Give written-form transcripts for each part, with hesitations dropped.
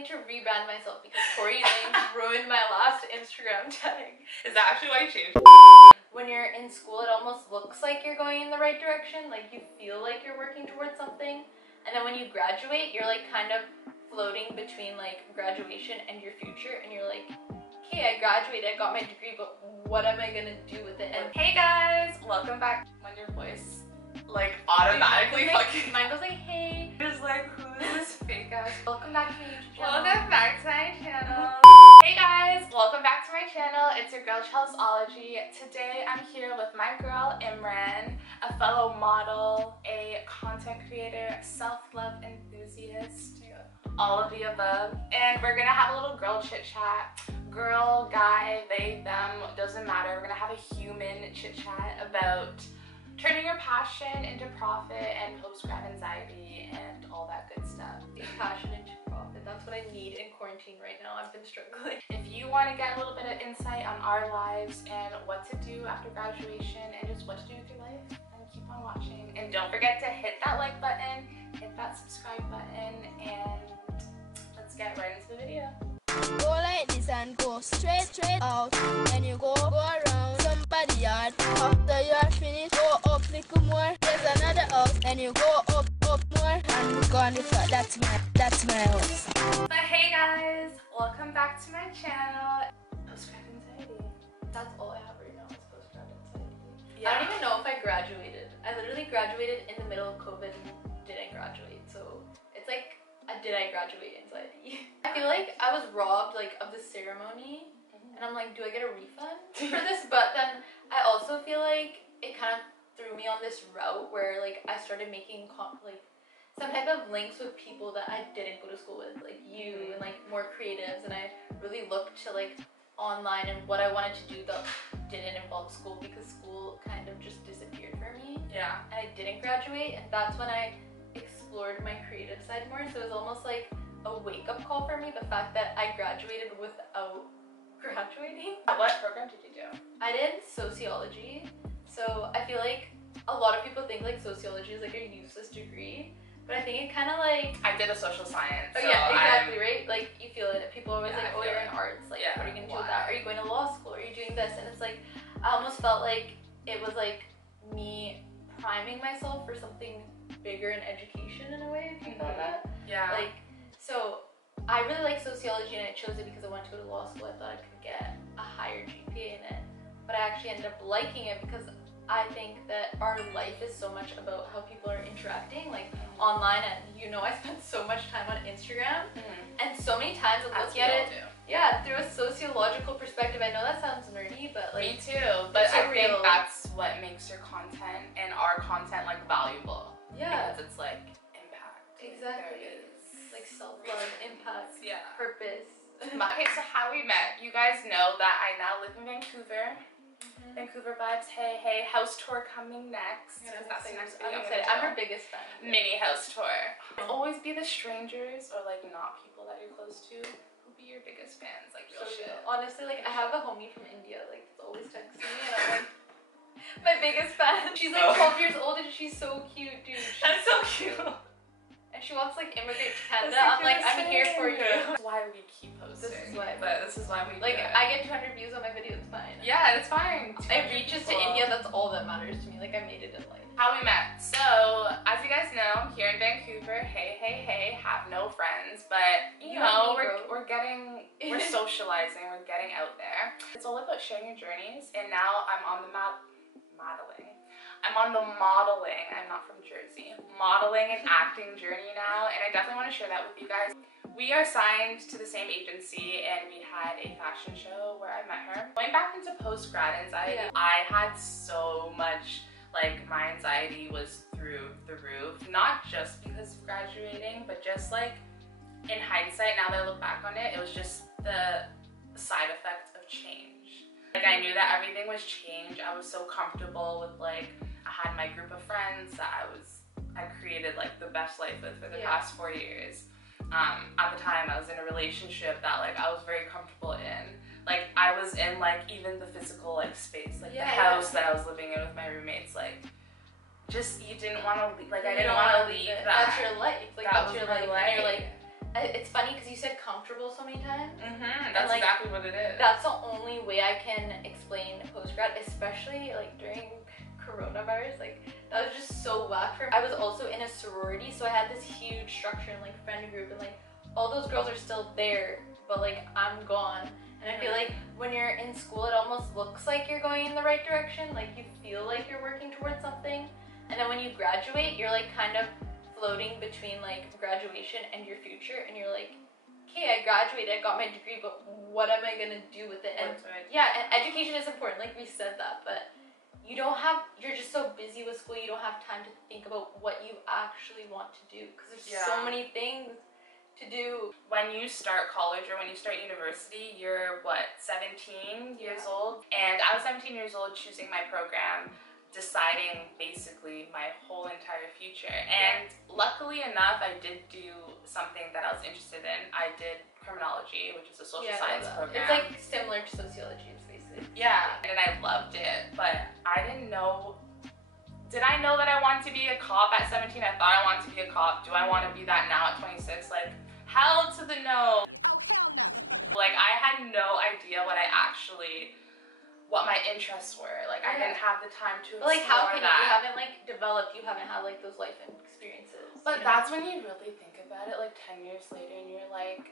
need to rebrand myself because Corey Lang ruined my last Instagram tag. Is that actually why you changed? When you're in school, it almost looks like you're going in the right direction. Like you feel like you're working towards something. And then when you graduate, you're like kind of floating between like graduation and your future. And you're like, okay, I graduated, I got my degree, but what am I gonna do with it? And hey guys, welcome back. When your voice like automatically fucking mine goes like, hey. Just like, who is this fake ass? Welcome back to my YouTube channel. Welcome back to my channel. Hey guys, welcome back to my channel. It's your girl Chelseology. Today I'm here with my girl Imran, a fellow model, a content creator, self-love enthusiast, all of the above. And we're gonna have a little girl chit chat. Girl, guy, they, them, doesn't matter. We're gonna have a human chit chat about turning your passion into profit and post-grad anxiety and all that good stuff. Passion into profit. That's what I need in quarantine right now. I've been struggling. If you want to get a little bit of insight on our lives and what to do after graduation and just what to do with your life, then keep on watching. And don't forget to hit that like button, hit that subscribe button, and let's get right into the video. Go like this and go straight out. Then you go around somebody yard. After you are finished, go up little more. There's another house. Then you go up more and go on the front. That's my house. But hey guys, welcome back to my channel. Post-grad anxiety. That's all I have right now is post-grad anxiety. Yeah. I don't even know if I graduated. I literally graduated in the middle of COVID and didn't graduate. So it's like, did I graduate anxiety? I feel like I was robbed like of the ceremony, and I'm like, do I get a refund for this? But then I also feel like it kind of threw me on this route where like I started making like some type of links with people that I didn't go to school with, like you and like more creatives, and I really looked to like online and what I wanted to do that didn't involve school because school kind of just disappeared for me. Yeah. And I didn't graduate, and that's when I explored my creative side more. So it was almost like a wake-up call for me, the fact that I graduated without graduating. What program did you do? I did sociology. So I feel like a lot of people think like sociology is like a useless degree, but I think it kind of like, I did a social science. oh yeah, exactly, right? Like you feel it. People are always Yeah, like, oh, you're in arts, like yeah, what are you gonna do with that? Are you going to law school? Are you doing this? And it's like, I almost felt like it was like me priming myself for something bigger in education in a way, if you felt that. Yeah. Like, so I really like sociology and I chose it because I wanted to go to law school. I thought I could get a higher GPA in it, but I actually ended up liking it because I think that our life is so much about how people are interacting, like online, and you know I spend so much time on Instagram, and so many times I look at it, yeah, through a sociological perspective. I know that sounds nerdy, but like, me too, but I think real. that's what makes your content and our content like valuable. Yeah, because it's like impact. exactly. There it is. Like self-love, impact, Yeah. purpose. Okay, so how we met. You guys know that I now live in Vancouver. Vancouver vibes, hey, hey. House tour coming next. Yeah, That's the next I'm video. excited. I'm her biggest fan. Mini house tour. Always be the strangers or like not people that you're close to who be your biggest fans, like real shit. Honestly, like I have a homie from India, like that's always texting me, and I'm like, my biggest fan. She's like 12 years old and she's so cute, dude. That's so cute. And she wants to like immigrate to Canada. That's I'm like, I'm here for you. That's why we keep posting. This is why. But this is why we Like, do it. I get 200 views on my video, it's fine. Yeah, it's fine. It reaches to India, that's all that matters to me. Like, I made it in life. How we met. So, as you guys know, here in Vancouver, hey, hey, hey, have no friends, but you know, we're socializing, we're getting out there. It's all about sharing your journeys, and now I'm on the modeling. I'm on the modeling, I'm not from Jersey, modeling and acting journey now, and I definitely want to share that with you guys. We are signed to the same agency, and we had a fashion show where I met her. Going back into post-grad anxiety, I had so much, like my anxiety was through the roof, not just because of graduating, but just like in hindsight, now that I look back on it, it was just the side effect of change. Like I knew that everything was change. I was so comfortable with like, I had my group of friends that I created like the best life with for the past 4 years. At the time I was in a relationship that like I was very comfortable in. Like I was in like even the physical like space, like the house that I was living in with my roommates, like just you didn't want to leave, like I didn't want to leave that. That's your life, like that's your life. And you're like, it's funny because you said comfortable so many times. That's like, exactly what it is. That's the only way I can explain post-grad, especially like during coronavirus. Like that was just so whack for me. I was also in a sorority, so I had this huge structure and like friend group, and like all those girls are still there, but like I'm gone. And I feel like when you're in school, it almost looks like you're going in the right direction. Like you feel like you're working towards something, and then when you graduate, you're like kind of floating between like graduation and your future, and you're like, okay, I graduated, I got my degree, but what am I gonna do with it? And yeah, and education is important, like we said that, but you're just so busy with school, you don't have time to think about what you actually want to do, because there's so many things to do. When you start college or when you start university, you're what, 17 years old? And I was 17 years old choosing my program, deciding basically my whole entire future. And luckily enough, I did do something that I was interested in. I did criminology, which is a social science program. It's like similar to sociology, basically. Yeah, and I loved it, but I didn't know. Did I know that I wanted to be a cop at 17? I thought I wanted to be a cop. Do I want to be that now at 26? Like, hell to the no. Like, I had no idea what my interests were. Like, I didn't have the time to explore like, how can that. You haven't like developed, you haven't had like those life experiences. But that's when you really think about it, like 10 years later, and you're like,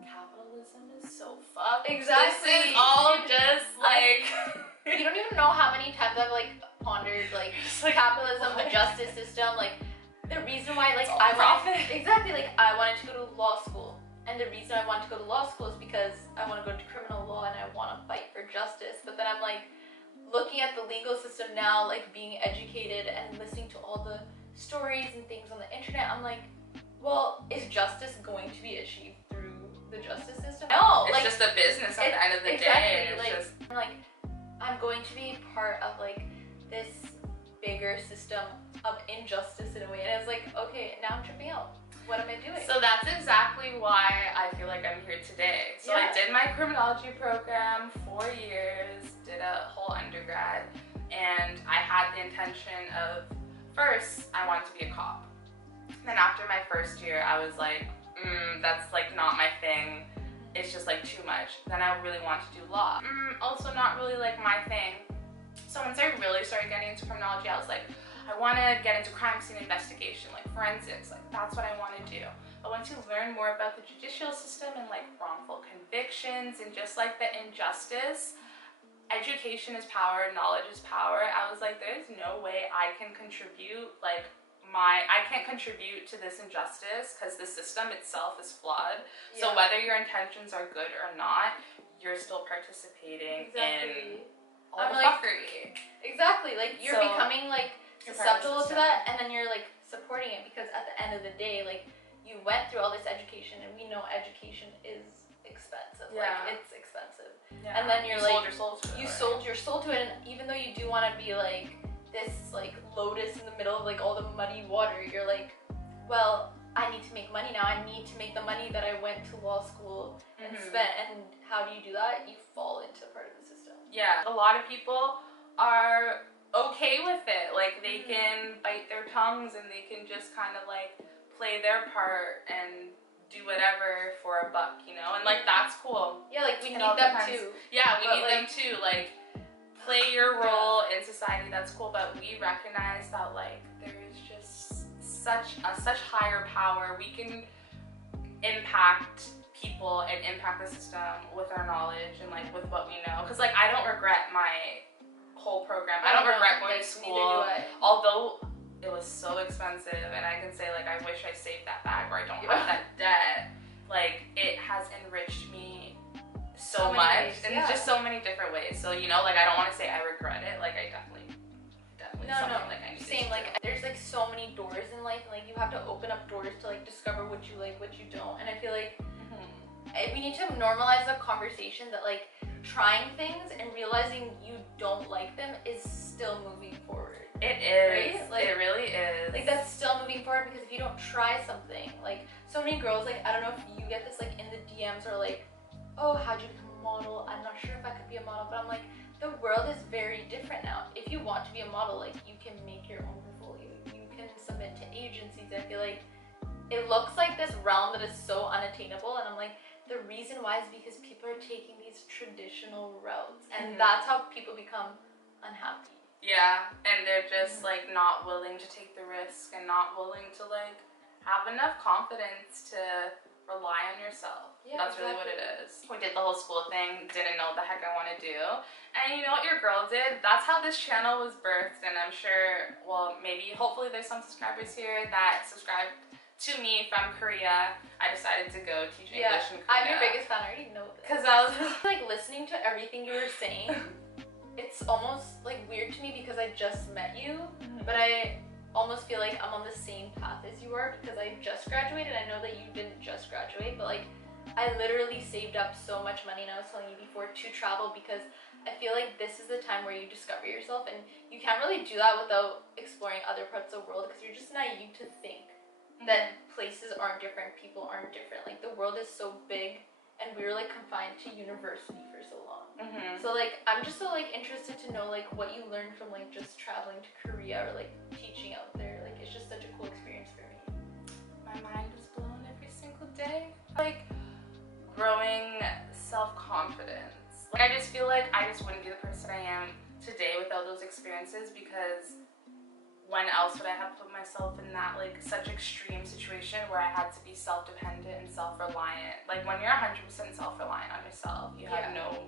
capitalism is so fucked. Exactly. This is all just like you don't even know how many times I've like pondered like capitalism, the justice system, like the reason why like I wanted to go to law school. And the reason I wanted to go to law school is because I want to go to criminal law and I want to fight for justice. But then I'm like looking at the legal system now, like being educated and listening to all the stories and things on the internet. I'm like, well, is justice going to be achieved through the justice system? No, it's like, just a business at the end of the day. It's like, just I'm going to be part of like this bigger system of injustice in a way. And I was like, okay, now I'm tripping out. What am I doing? So that's exactly why I feel like I'm here today. So I did my criminology program 4 years, did a whole undergrad, and I had the intention of, first, I wanted to be a cop. Then after my first year, I was like, that's like not my thing. It's just like too much. Then I really wanted to do law. Also not really like my thing. So once I really started getting into criminology, I was like, I want to get into crime scene investigation, like forensics, like that's what I want to do. But once you learn more about the judicial system and like wrongful convictions and just like the injustice, education is power, knowledge is power. I was like, there's no way I can contribute, like I can't contribute to this injustice because the system itself is flawed. So whether your intentions are good or not, you're still participating in all the fuckery. Exactly, like you're becoming like susceptible to that, and then you're like supporting it because at the end of the day, like you went through all this education, and we know education is expensive. Like it's expensive, and then you're like you sold your soul to it, and even though you do want to be like this like lotus in the middle of like all the muddy water, you're like, well, I need to make money now. I need to make the money that I went to law school and spent. And how do you do that? You fall into part of the system. Yeah, a lot of people are okay with it, like they can bite their tongues and they can just kind of like play their part and do whatever for a buck, you know, and like that's cool. Yeah, like we need them too. Yeah, we need them too. Like play your role in society, that's cool, but we recognize that like there is just such higher power. We can impact people and impact the system with our knowledge and like with what we know. Because like I don't regret my whole program. I don't regret going to school, although it was so expensive, and I can say like I wish I saved that bag or I don't have that debt. Like it has enriched me so much in just so many different ways. So you know, like I don't want to say I regret it. Like I definitely like I need same. Like there's like so many doors in life, and like you have to open up doors to like discover what you like, what you don't. And I feel like we need to normalize the conversation that like trying things and realizing you don't like them is still moving forward. It is. Right? Like, it really is. Like that's still moving forward, because if you don't try something, like so many girls, like I don't know if you get this like in the DMs or like, oh, how'd you become a model? I'm not sure if I could be a model, but I'm like, the world is very different now. If you want to be a model, like you can make your own portfolio, you can submit to agencies. I feel like it looks like this realm that is so unattainable, and I'm like, the reason why is because people are taking these traditional routes, and that's how people become unhappy. Yeah, and they're just like not willing to take the risk and not willing to like have enough confidence to rely on yourself. Yeah, that's exactly. Really what it is. We did the whole school thing, didn't know what the heck I want to do. And you know what your girl did? That's how this channel was birthed, and I'm sure, well, maybe, hopefully there's some subscribers here that subscribed to me from Korea. I decided to go teach English in Korea. I'm your biggest fan, I already know this. Because I was like listening to everything you were saying. It's almost like weird to me because I just met you, but I almost feel like I'm on the same path as you are because I just graduated. I know that you didn't just graduate, but like I literally saved up so much money, and I was telling you before, to travel, because I feel like this is the time where you discover yourself, and you can't really do that without exploring other parts of the world because you're just naive to think that places aren't different, people aren't different. Like the world is so big, and we were like confined to university for so long. So like I'm just so like interested to know like what you learned from like just traveling to Korea or like teaching out there. Like it's just such a cool experience for me. My mind is blown every single day. Like growing self-confidence. Like I just feel like I just wouldn't be the person I am today without those experiences, because when else would I have put myself in that like such extreme situation where I had to be self-dependent and self-reliant. Like when you're 100% self-reliant on yourself, you have no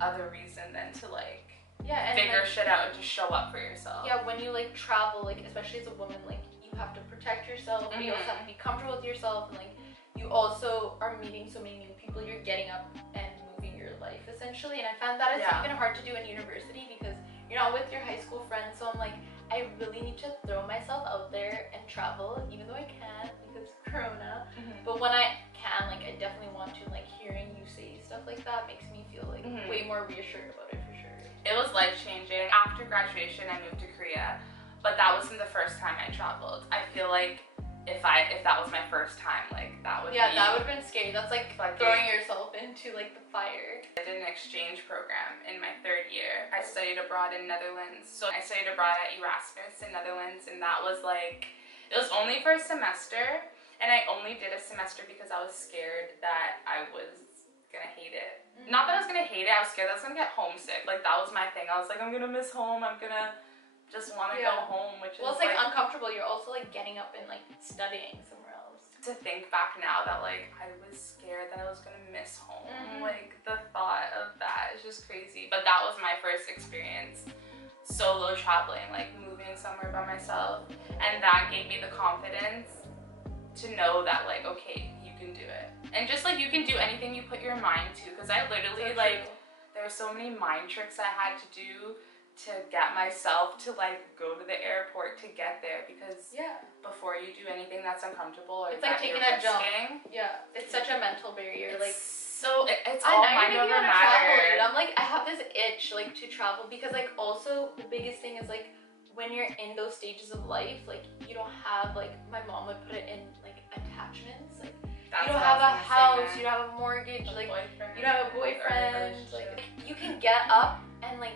other reason than to like figure like, shit out and just show up for yourself. Yeah, when you like travel, like especially as a woman, like you have to protect yourself, but you also have to be comfortable with yourself, and like you also are meeting so many new people. You're getting up and moving your life essentially, and I found that it's even hard to do in university because you're not with your high school friends. So I'm like, I really need to throw myself out there and travel, even though I can't because Corona. But when I can, like I definitely want to. Like hearing you say stuff like that makes me feel like way more reassured about it for sure. It was life-changing. After graduation, I moved to Korea, but that wasn't the first time I traveled. I feel like if that was my first time, like that would that would have been scary. That's like throwing yourself into like the fire. I did an exchange program in my 3rd year. I studied abroad in Netherlands. So I studied abroad at Erasmus in Netherlands, and that was like, it was only for a semester, and I only did a semester because I was scared that I was gonna hate it. Not that I was gonna hate it, I was scared that I was gonna get homesick. Like that was my thing. I was like, I'm gonna miss home, I'm gonna just want to go home, which is it's like uncomfortable. You're also like getting up and like studying somewhere else. To think back now that like I was scared that I was gonna miss home, like the thought of that is just crazy. But that was my first experience solo traveling, like moving somewhere by myself, and that gave me the confidence to know that like, okay, you can do it, and just like you can do anything you put your mind to, because I literally there were so many mind tricks I had to do to get myself to like go to the airport to get there, because before you do anything that's uncomfortable or it's like taking a jump. It's such a mental barrier. It's it's all mind over matter. I'm like, I have this itch like to travel, because like also the biggest thing is like when you're in those stages of life, like you don't have, like my mom would put it in like attachments, like you don't have a house, you don't have a mortgage, like you don't have a boyfriend, like you can get up and like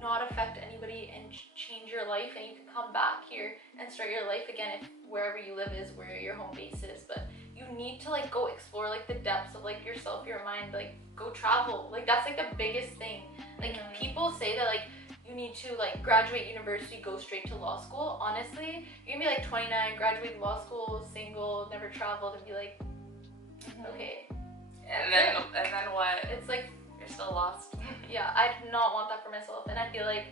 not affect anybody and change your life, and you can come back here and start your life again if wherever you live is where your home base is. But you need to like go explore like the depths of like yourself, your mind, like go travel. Like that's like the biggest thing. Like people say that like you need to like graduate university, go straight to law school. Honestly, you're gonna be like 29, graduate law school, single, never traveled, and be like, okay. And then what? It's like you're still lost. Yeah, I do not want that for myself, and I feel like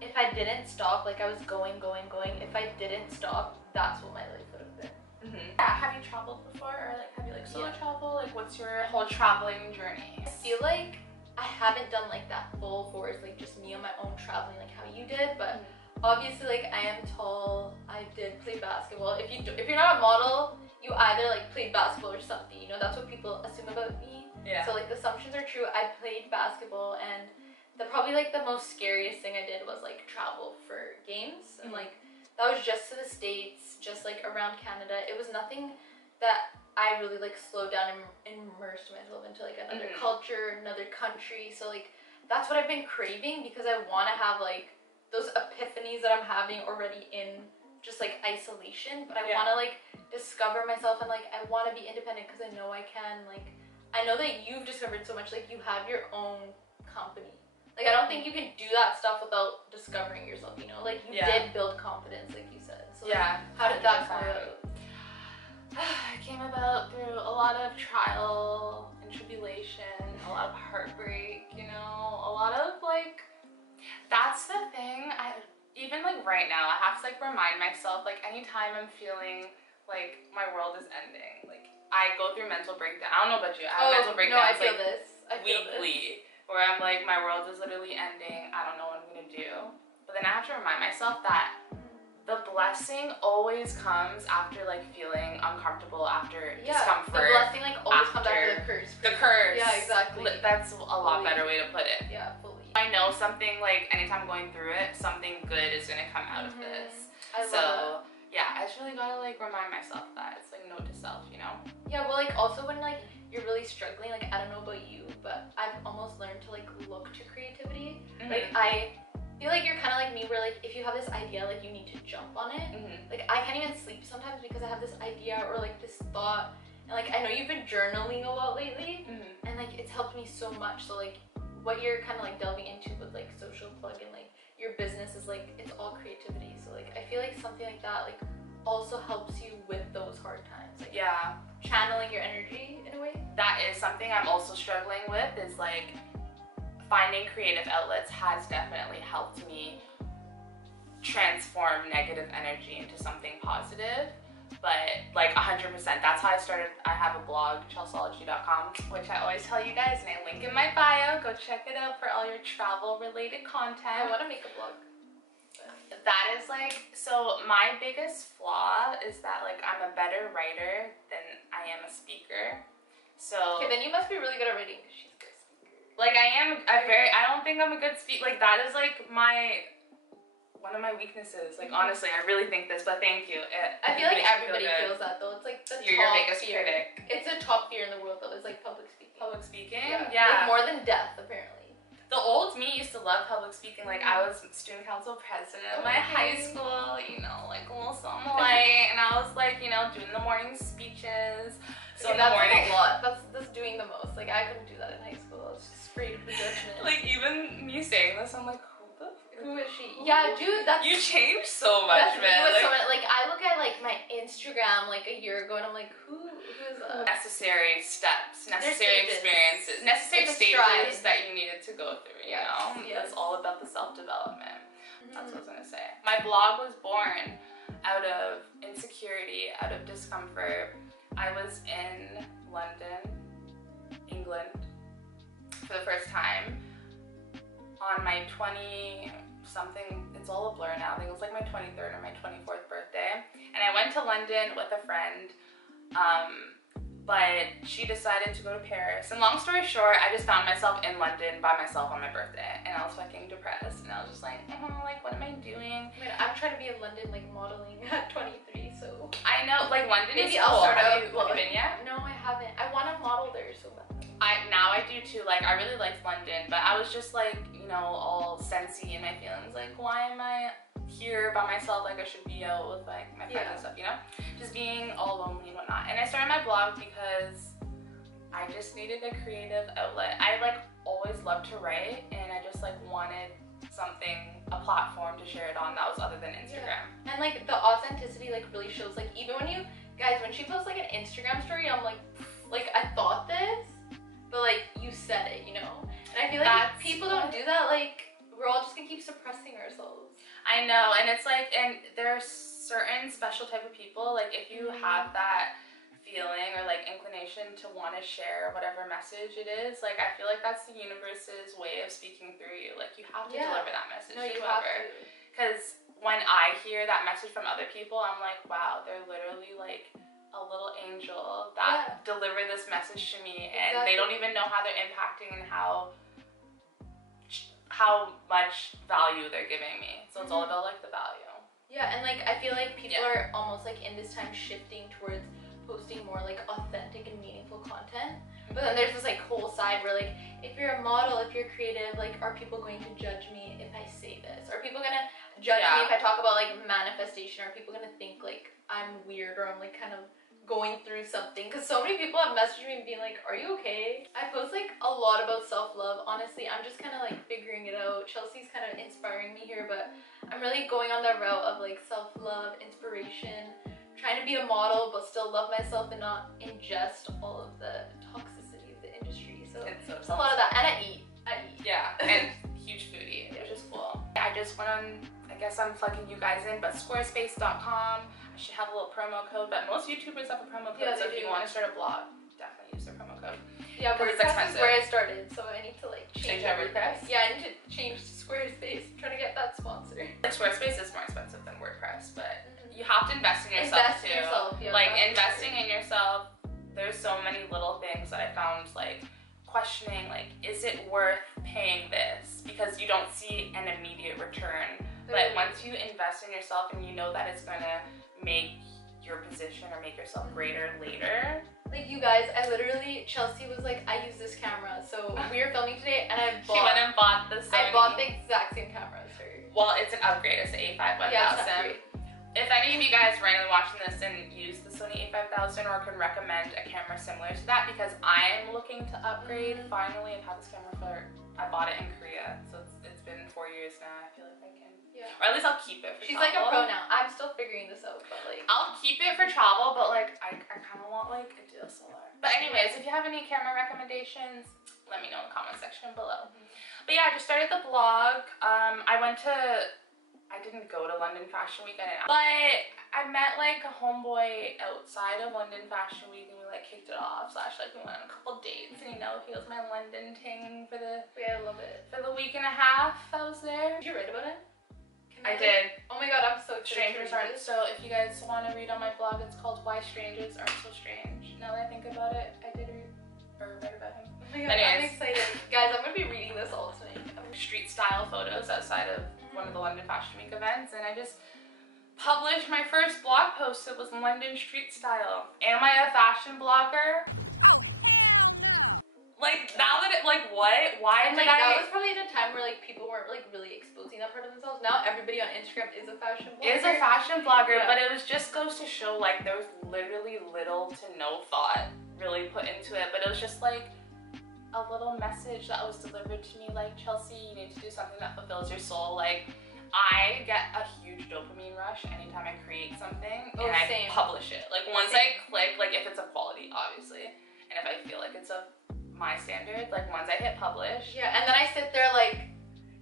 if I didn't stop, like I was going, if I didn't stop, that's what my life would have been. Yeah, have you traveled before, or like have you like solo travel? Like what's your whole traveling journey? I feel like I haven't done like that full force, like just me on my own traveling like how you did, but obviously like I am tall, I did play basketball. If you're not a model, you either like played basketball or something, you know, that's what people assume about me. So like the assumptions are true. I played basketball, and probably like the most scariest thing I did was like travel for games, and like that was just to the States, just like around Canada. It was nothing that I really like slowed down and immersed myself into like another culture, another country. So like that's what I've been craving, because I want to have like those epiphanies that I'm having already in just like isolation, but I Yeah. want to like discover myself, and like I want to be independent because I know I can. Like I know that you've discovered so much, like you have your own company. Like I don't think you can do that stuff without discovering yourself, you know? Like you did build confidence, like you said. So like, how did that come about? It came about through a lot of trial and tribulation, a lot of heartbreak, you know, a lot of like, that's the thing. Even like right now, I have to like remind myself, like anytime I'm feeling like my world is ending, like I go through mental breakdown. I don't know about you. I have mental breakdowns I feel this. Weekly, where I'm like, my world is literally ending. I don't know what I'm gonna do. But then I have to remind myself that the blessing always comes after like feeling uncomfortable, after discomfort. The blessing like always comes after the curse. The curse. Yeah, exactly. That's a lot better way to put it. Yeah, fully. I know something, like anytime I'm going through it, something good is gonna come out of this. I love that. Yeah, I just really gotta like remind myself that. It's like note to self, you know? Yeah, well like also when like you're really struggling, like I don't know about you, but I've almost learned to like look to creativity. Like I feel like you're kind of like me, where like if you have this idea, like you need to jump on it. Like I can't even sleep sometimes because I have this idea or like this thought, and like I know you've been journaling a lot lately, and like it's helped me so much. So like what you're kind of like delving into with like social plug and like your business is like, it's all creativity. So like I feel like something like that like also helps you with those hard times, like channeling your energy in a way. That is something I'm also struggling with, is like finding creative outlets has definitely helped me transform negative energy into something positive. But like 100%, that's how I started. I have a blog, chelseavbrady.com, which I always tell you guys, and I link in my bio. Go check it out for all your travel related content. I want to make a blog. That is like, so my biggest flaw is that like I'm a better writer than I am a speaker. So okay, then you must be really good at writing because she's a good speaker. Like I don't think I'm a good speaker. Like that is like one of my weaknesses. Like honestly, I really think this, but thank you. I feel like everybody feels that though. It's like the You're your biggest critic. It's a top fear in the world though. It's like public speaking. Public speaking? Yeah. Like more than death, apparently. The old me used to love public speaking. Like I was student council president of my high school, you know, like a little something light, and I was like, you know, doing the morning speeches. So in the morning, like a lot. That's doing the most. Like I couldn't do that in high school. I was just afraid of the judgment. Like even me saying this, I'm like, who is she? Yeah, dude, that's... You changed so much, man. Like I look at like my Instagram like a year ago and I'm like, who is that? Necessary steps, necessary experiences, necessary stages that you needed to go through, you know? Yes. It's all about the self-development. That's what I was gonna say. My blog was born out of insecurity, out of discomfort. I was in London, England, for the first time on my 20-something, it's all a blur now, I think it was like my 23rd or my 24th birthday, and I went to London with a friend, but she decided to go to Paris, and long story short, I just found myself in London by myself on my birthday, and I was fucking depressed, and I was just like, like what am I doing? I mean, I'm trying to be in London like modeling at 23, so I know, like London maybe is I'll cool. start Have out. you been yet? No, I haven't. I want to model there so bad. Now I do too. Like I really liked London, but I was just like, you know, all sensy in my feelings. Like, why am I here by myself? Like I should be out with like my friends and stuff, you know? Just being all lonely and whatnot. And I started my blog because I just needed a creative outlet. I like always loved to write, and I just like wanted something, a platform to share it on that was other than Instagram. And like the authenticity like really shows. Like even when you guys, when she posts like an Instagram story, I'm like I thought this, but like you said it, you know? And I feel like if people don't do that, like we're all just gonna keep suppressing ourselves. I know, and it's like, and there's certain special type of people, like if you have that feeling or like inclination to want to share whatever message it is, like I feel like that's the universe's way of speaking through you. Like you have to deliver that message to whoever. Because when I hear that message from other people, I'm like, wow, they're literally like a little angel that deliver this message to me, and they don't even know how they're impacting and how much value they're giving me. So it's all about like the value. Yeah, and like I feel like people are almost like in this time shifting towards posting more like authentic and meaningful content. But then there's this like whole side where like if you're a model, if you're creative, like are people going to judge me if I say this? Are people gonna judge me if I talk about like manifestation? Are people gonna think like I'm weird or I'm like kind of going through something? Because so many people have messaged me and being like, are you okay? I post like a lot about self-love. Honestly, I'm just kind of like figuring it out. Chelsea's kind of inspiring me here, but I'm really going on the route of like self-love, inspiration, trying to be a model but still love myself and not ingest all of the toxicity of the industry. So it's a lot of that. And I eat. Yeah, and huge foodie, which is cool. I just went on, I guess I'm plugging you guys in, but squarespace.com. I should have a little promo code, but most YouTubers have a promo code, so if you want to start a blog, definitely use their promo code. Yeah, WordPress is where I started, so I need to like change everything. WordPress? Yeah, I need to change to Squarespace. I'm trying to get that sponsor. Like Squarespace is more expensive than WordPress, but you have to invest in yourself too. Like investing in yourself, there's so many little things that I found like questioning, like, is it worth paying this? Because you don't see an immediate return. But once you invest in yourself and you know that it's gonna make your position or make yourself greater later. Like you guys, Chelsea was like, I use this camera. So we were filming today and she went and bought the Sony. I bought the exact same camera as her. Well, it's an upgrade, it's the A5 1000. Yeah, it's an upgrade. If any of you guys randomly watching this and use the Sony A5000 or can recommend a camera similar to that, because I'm looking to upgrade. Finally, I've had this camera I bought it in Korea, so it's been 4 years now. I feel like I can, or at least I'll keep it for She's travel. like a pro now. I'm still figuring this out, but like. I'll keep it for travel, but like I kind of want like a DSLR. But anyways, if you have any camera recommendations, let me know in the comment section below. But yeah, I just started the blog. I didn't go to London Fashion Week, but I met like a homeboy outside of London Fashion Week and we like kicked it off, / like we went on a couple dates, and you know, he was my London ting for the I love it. For the week and a half I was there. Did you write about it? I did. Oh my god, I'm so excited. Strangers aren't, so if you guys want to read on my blog, it's called Why Strangers Aren't So Strange. Now that I think about it, I did write about him. Oh my god, I'm excited. Guys, I'm gonna be reading this all tonight. Street style photos outside of one of the London Fashion Week events, and I just published my first blog post. It was London street style. Am I a fashion blogger? Like, now that it, like, what? Why did that was probably at a time where like people weren't like really exposing that part of themselves. Now everybody on Instagram is a fashion blogger. But it was just goes to show like there was literally little to no thought really put into it, but it was just like a little message that was delivered to me, like, Chelsea, you need to do something that fulfills your soul. Like, I get a huge dopamine rush anytime I create something and I publish it. Like, once I click, like, if it's a quality, obviously, and if I feel like it's my standard, like, once I hit publish. Yeah, and then I sit there like,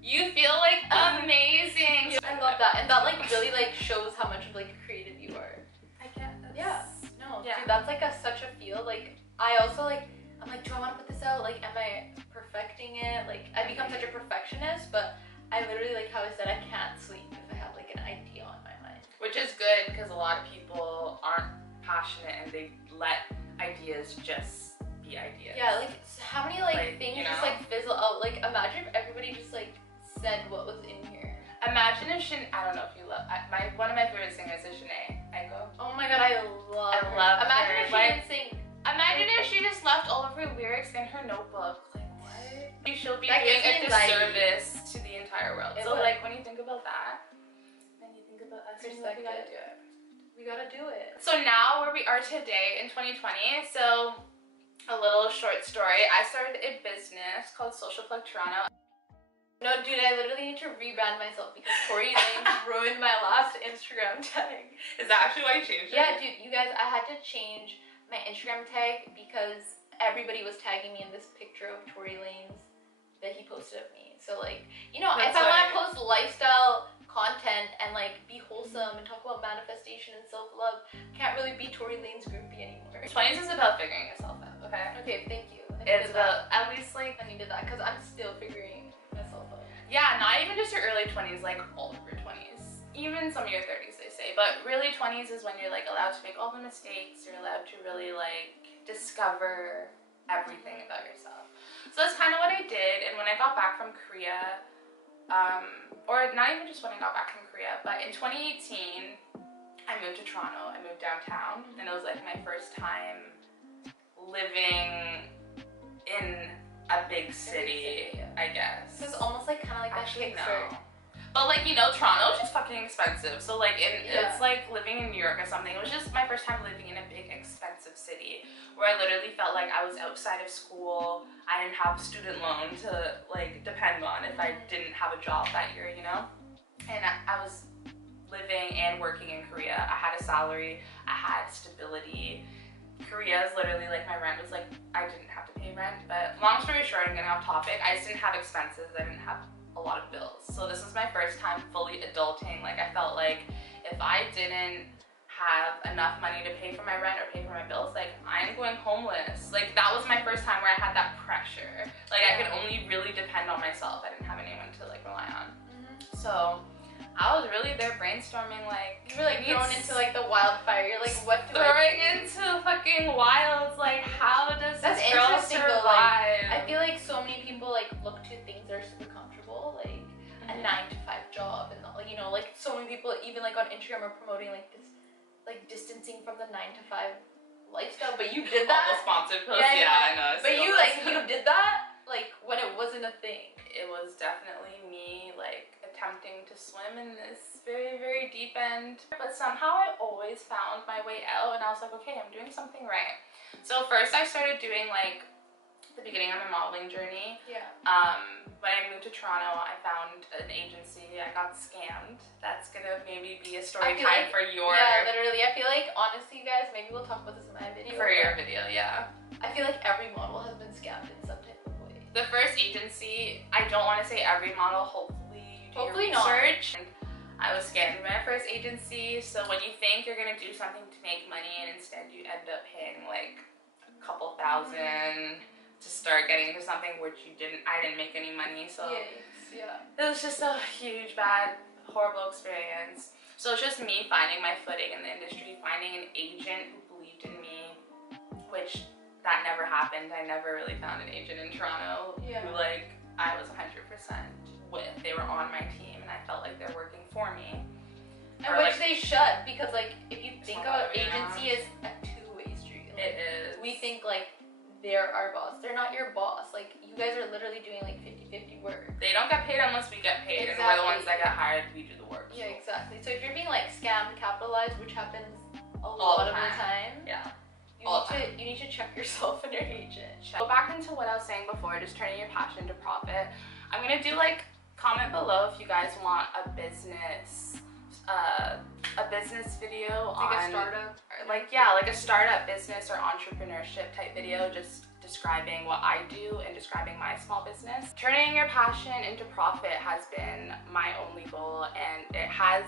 you feel like amazing. I love that, and that like really like shows how much of like creative you are. I get this. Yeah. No, dude, that's like such a feel. Like, I also like, I'm like, do I want to put this out? Like, am I perfecting it? Like, I become such a perfectionist, but I literally, like how I said, I can't sleep if I have like an idea on my mind. Which is good, because a lot of people aren't passionate and they let ideas just be ideas. Yeah, like, how many like things just like fizzle out? Like, imagine if everybody just like said what was in here. Imagine if I don't know if you love, one of my favorite singers is Shanae Aiko. Oh my god, I love her. Imagine if she didn't sing. Imagine if she just left all of her lyrics in her notebook. Like, what? She'll be doing a disservice to the entire world. So, like, when you think about that, then you think about us. We gotta do it. We gotta do it. So now, where we are today in 2020, so a little short story. I started a business called Social Plug Toronto. No, dude, I literally need to rebrand myself because Tory Lane ruined my last Instagram tag. Is that actually why you changed it? Yeah, dude, you guys, I had to change my Instagram tag because everybody was tagging me in this picture of Tory Lanez that he posted of me. So like, you know, if I want to post lifestyle content and like be wholesome and talk about manifestation and self-love, can't really be Tory Lanez groupie anymore. 20s is about figuring yourself out, okay? Okay, thank you. It's about, at least like, I needed that because I'm still figuring myself out. Yeah, not even just your early 20s, like all of your 20s. Even some of your 30s, they say. But really 20s is when you're like allowed to make all the mistakes. You're allowed to really like discover everything about yourself. So that's kind of what I did. And when I got back from Korea, or not even just when I got back from Korea, but in 2018, I moved to Toronto. I moved downtown, and it was like my first time living in a big city, I guess. So it's almost like kind of like actually that no. But like, you know, Toronto is just fucking expensive. So like, it's like living in New York or something. It was just my first time living in a big expensive city where I literally felt like I was outside of school. I didn't have a student loan to like depend on if I didn't have a job that year, you know? And I was living and working in Korea. I had a salary, I had stability. Korea is literally like, my rent was like, I didn't have to pay rent, but long story short, I'm getting off topic. I just didn't have expenses. I didn't have a lot of bills. So this was my first time fully adulting. Like, I felt like if I didn't have enough money to pay for my rent or pay for my bills, like, I'm going homeless. Like, that was my first time where I had that pressure. Like, I could only really depend on myself. I didn't have anyone to like rely on. So I was really there brainstorming, like, you were like thrown into like the wildfire. You're like, what do throwing into fucking wilds, like, how does That's this girl interesting survive? though, like, I feel like so many people like look to things that are super comfortable, like a 9-to-5 job, and you know, like so many people even like on Instagram are promoting like this, like distancing from the 9-to-5 lifestyle. But you did that. All the sponsored posts, I know. But you like you did that like when it wasn't a thing. It was definitely me like attempting to swim in this very, very deep end. But somehow I always found my way out, and I was like, okay, I'm doing something right. So first I started doing like the beginning of my modeling journey. Yeah. When I moved to Toronto, I found an agency. I got scammed. That's gonna maybe be a story time like, for your... Yeah, literally. I feel like, honestly, guys, maybe we'll talk about this in my video. For your video, yeah. I feel like every model has been scammed in some type of way. The first agency, I don't want to say every model, hopefully you do your research. I was scammed by my first agency, so when you think you're gonna do something to make money and instead you end up paying like a couple thousand to start getting into something which I didn't make any money, so yeah. It was just a huge, bad, horrible experience. So it's just me finding my footing in the industry, finding an agent who believed in me, which that never happened. I never really found an agent in Toronto who like I was 100% with. They were on my team and I felt like they're working for me. And which like, they should, because like if you think about agency as a two-way street. Like, it is. We think like they're our boss. They're not your boss. Like, you guys are literally doing like 50-50 work. They don't get paid unless we get paid, and we're the ones that get hired, we do the work. Yeah, exactly. So if you're being like scammed, capitalized, which happens a lot of the time, you need to check yourself and your agent. Go back into what I was saying before, just turning your passion to profit. I'm gonna do like, comment below if you guys want a business video like on a startup, like a startup business or entrepreneurship type video, just describing what I do and describing my small business. Turning your passion into profit has been my only goal, and it has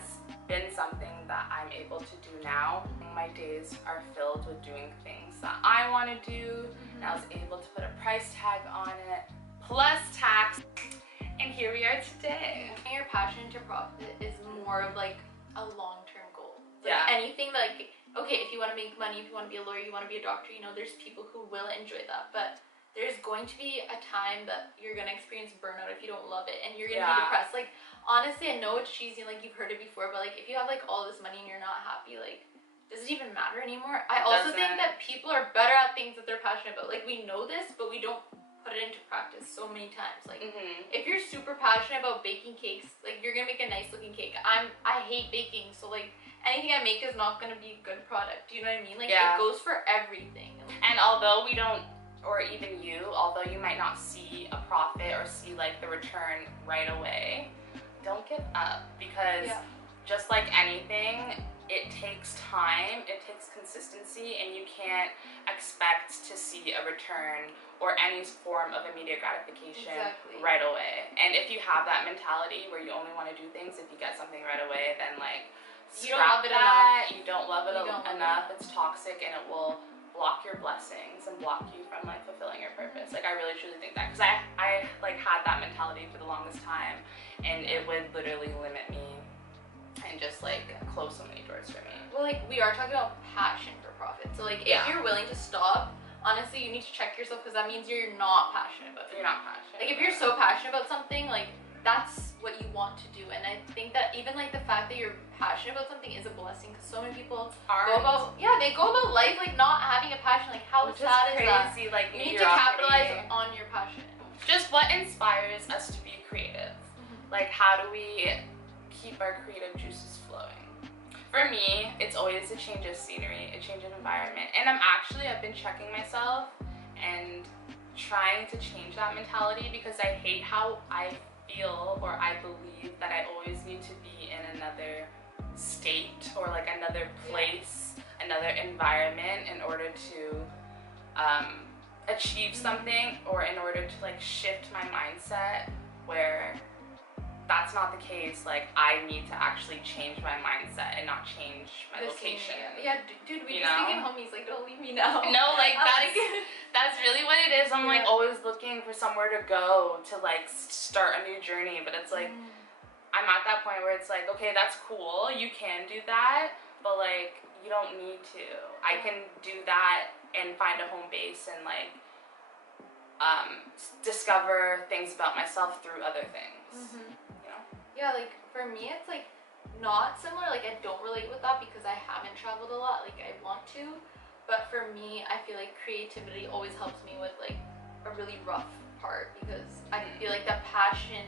been something that I'm able to do now. My days are filled with doing things that I want to do, and I was able to put a price tag on it, plus tax, and here we are today. Turning your passion into profit is more of like a long-term goal. Like anything that, like, okay, if you want to make money, if you want to be a lawyer, you want to be a doctor, you know, there's people who will enjoy that, but there's going to be a time that you're going to experience burnout if you don't love it, and you're going to be depressed. Like, honestly, I know it's cheesy, like, you've heard it before, but, like, if you have, like, all this money and you're not happy, like, does it even matter anymore? I also think that people are better at things that they're passionate about. Like, we know this, but we don't put it into practice so many times. Like, if you're super passionate about baking cakes, like, you're going to make a nice looking cake. I hate baking, so, like, anything I make is not going to be a good product. Do you know what I mean? Like, it goes for everything. And although we don't, or even you, although you might not see a profit or see like the return right away, don't give up, because just like anything, it takes time, it takes consistency, and you can't expect to see a return or any form of immediate gratification right away. And if you have that mentality where you only want to do things if you get something right away, then like, you don't love it enough. You don't love it enough. It's toxic, and it will block your blessings and block you from like fulfilling your purpose. Like, I really truly think that, because I like had that mentality for the longest time, and it would literally limit me and just like close so many doors for me. Well, like, we are talking about passion for profit. So like, if you're willing to stop, honestly, you need to check yourself, because that means you're not passionate about it. You're not passionate. Like, if you're so passionate about something, like, that's what you want to do. And I think that even like the fact that you're passionate about something is a blessing, because so many people go about life like not having a passion. Like, how sad is that? Like, you need to capitalize on your passion. Just what inspires us to be creative? Like, how do we keep our creative juices flowing. For me, it's always a change of scenery, a change of environment. And I've been checking myself and trying to change that mentality, because I hate how I feel, or I believe that I always need to be in another state or like another place, another environment in order to achieve something, or in order to like shift my mindset, where that's not the case. Like, I need to actually change my mindset and not change my location. Yeah, dude, we just became homies. Like, don't leave me now. No, like that's really what it is. I'm like always looking for somewhere to go to like start a new journey, but it's like I'm at that point where it's like, okay, that's cool, you can do that, but like you don't need to. I can do that and find a home base and like discover things about myself through other things. You know? Yeah, like for me it's like not similar. Like I don't relate with that because I haven't traveled a lot. Like I want to, but for me I feel like creativity always helps me with like a really rough part, because I feel like that passion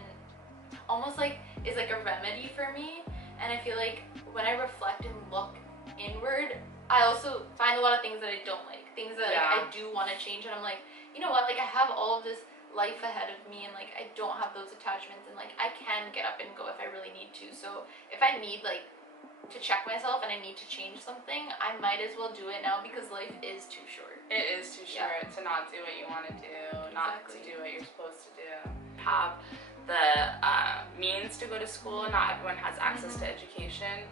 almost like is like a remedy for me. And I feel like when I reflect and look inward, I also find a lot of things that I don't like, things that like, I do want to change, and I'm like, you know what, like I have all of this life ahead of me, and like I don't have those attachments, and like I can get up and go if I really need to. So if I need like to check myself and I need to change something, I might as well do it now, because life is too short. It is too short to not do what you want to do, not to do what you're supposed to do. Have the means to go to school. Not everyone has access to education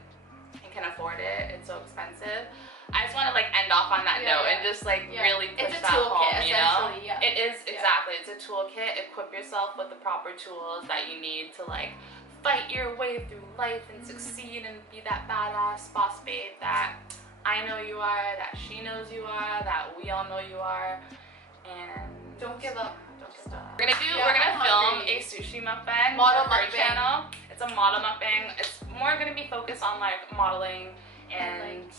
and can afford it. It's so expensive. I just want to like end off on that note and just like really push that home, you know? It is, exactly. It's a toolkit. Equip yourself with the proper tools that you need to like fight your way through life and succeed and be that badass boss babe that I know you are, that she knows you are, that we all know you are. And don't give up. Don't stop. We're gonna film a sushi mukbang model for our channel. It's a model mukbang. It's more gonna be focused on like modeling and like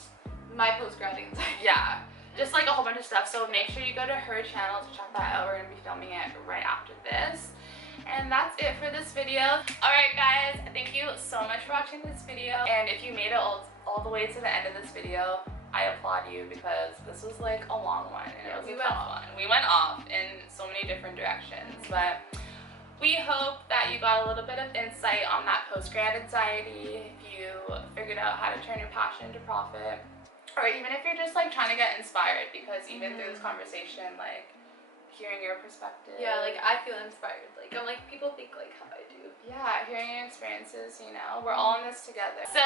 my post-grad anxiety. Yeah, just like a whole bunch of stuff. So make sure you go to her channel to check that out. We're gonna be filming it right after this. And that's it for this video. Alright guys, thank you so much for watching this video. And if you made it all the way to the end of this video, I applaud you, because this was like a long one and it was a tough one. We went off in so many different directions, but we hope that you got a little bit of insight on that post-grad anxiety, if you figured out how to turn your passion into profit, or even if you're just like trying to get inspired, because even through this conversation, like hearing your perspective. Yeah, like I feel inspired. Like I'm like, people think like how I do. Yeah, hearing your experiences, you know, we're all in this together. So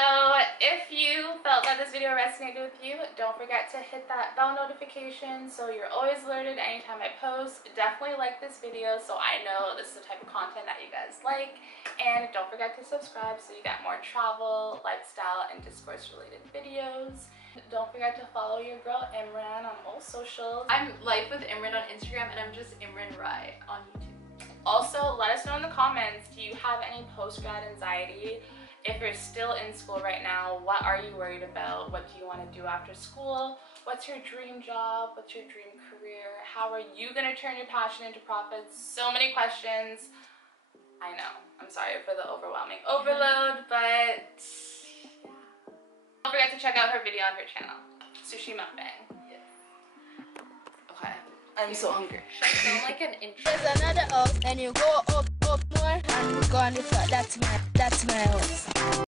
if you felt that this video resonated with you, don't forget to hit that bell notification so you're always alerted anytime I post. Definitely like this video so I know this is the type of content that you guys like. And don't forget to subscribe so you get more travel, lifestyle, and discourse related videos. Don't forget to follow your girl Imran on all socials. I'm Life with Imran on Instagram, and I'm just Imran Rai on YouTube. Also, let us know in the comments, do you have any post-grad anxiety? If you're still in school right now, what are you worried about? What do you want to do after school? What's your dream job? What's your dream career? How are you going to turn your passion into profits? So many questions. I know. I'm sorry for the overwhelming overload, but don't forget to check out her video on her channel, Sushi Mukbang. Yes. Okay, I'm so hungry. Should I film like an intro? There's another house, and you go up more, and go on the front. That's my house.